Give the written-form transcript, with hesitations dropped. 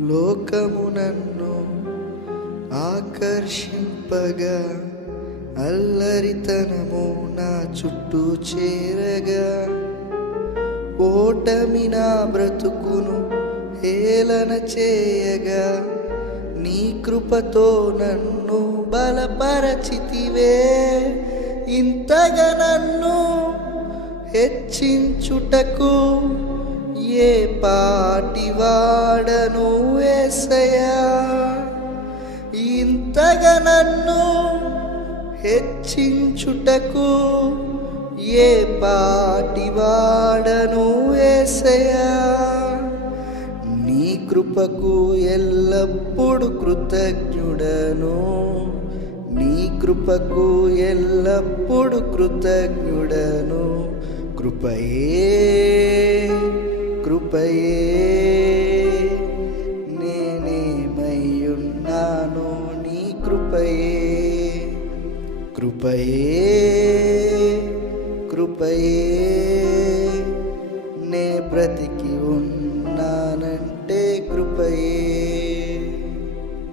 లోకము నన్ను ఆకర్షింపగా, అల్లరితనము నా చుట్టూ చేరగా, ఓటమి నా బ్రతుకును హేళన చేయగా, నీ కృపతో నన్ను బలపరచితివే. ఇంతగా నన్ను హెచ్చించుటకు ఏ పాటి వాడను యేసయ్యా. ఇంతగా నన్ను హెచ్చించుటకు ఏ పాటి వాడను యేసయ్యా. నీ కృపకు ఎల్లప్పుడు కృతజ్ఞుడను, నీ కృపకు ఎల్లప్పుడు కృతజ్ఞుడను. కృపయే కృపయే నేనేమయ్యున్నాను, నీ కృపయే. కృపయే కృపయే నే బ్రతికి ఉన్నానంటే కృపయే.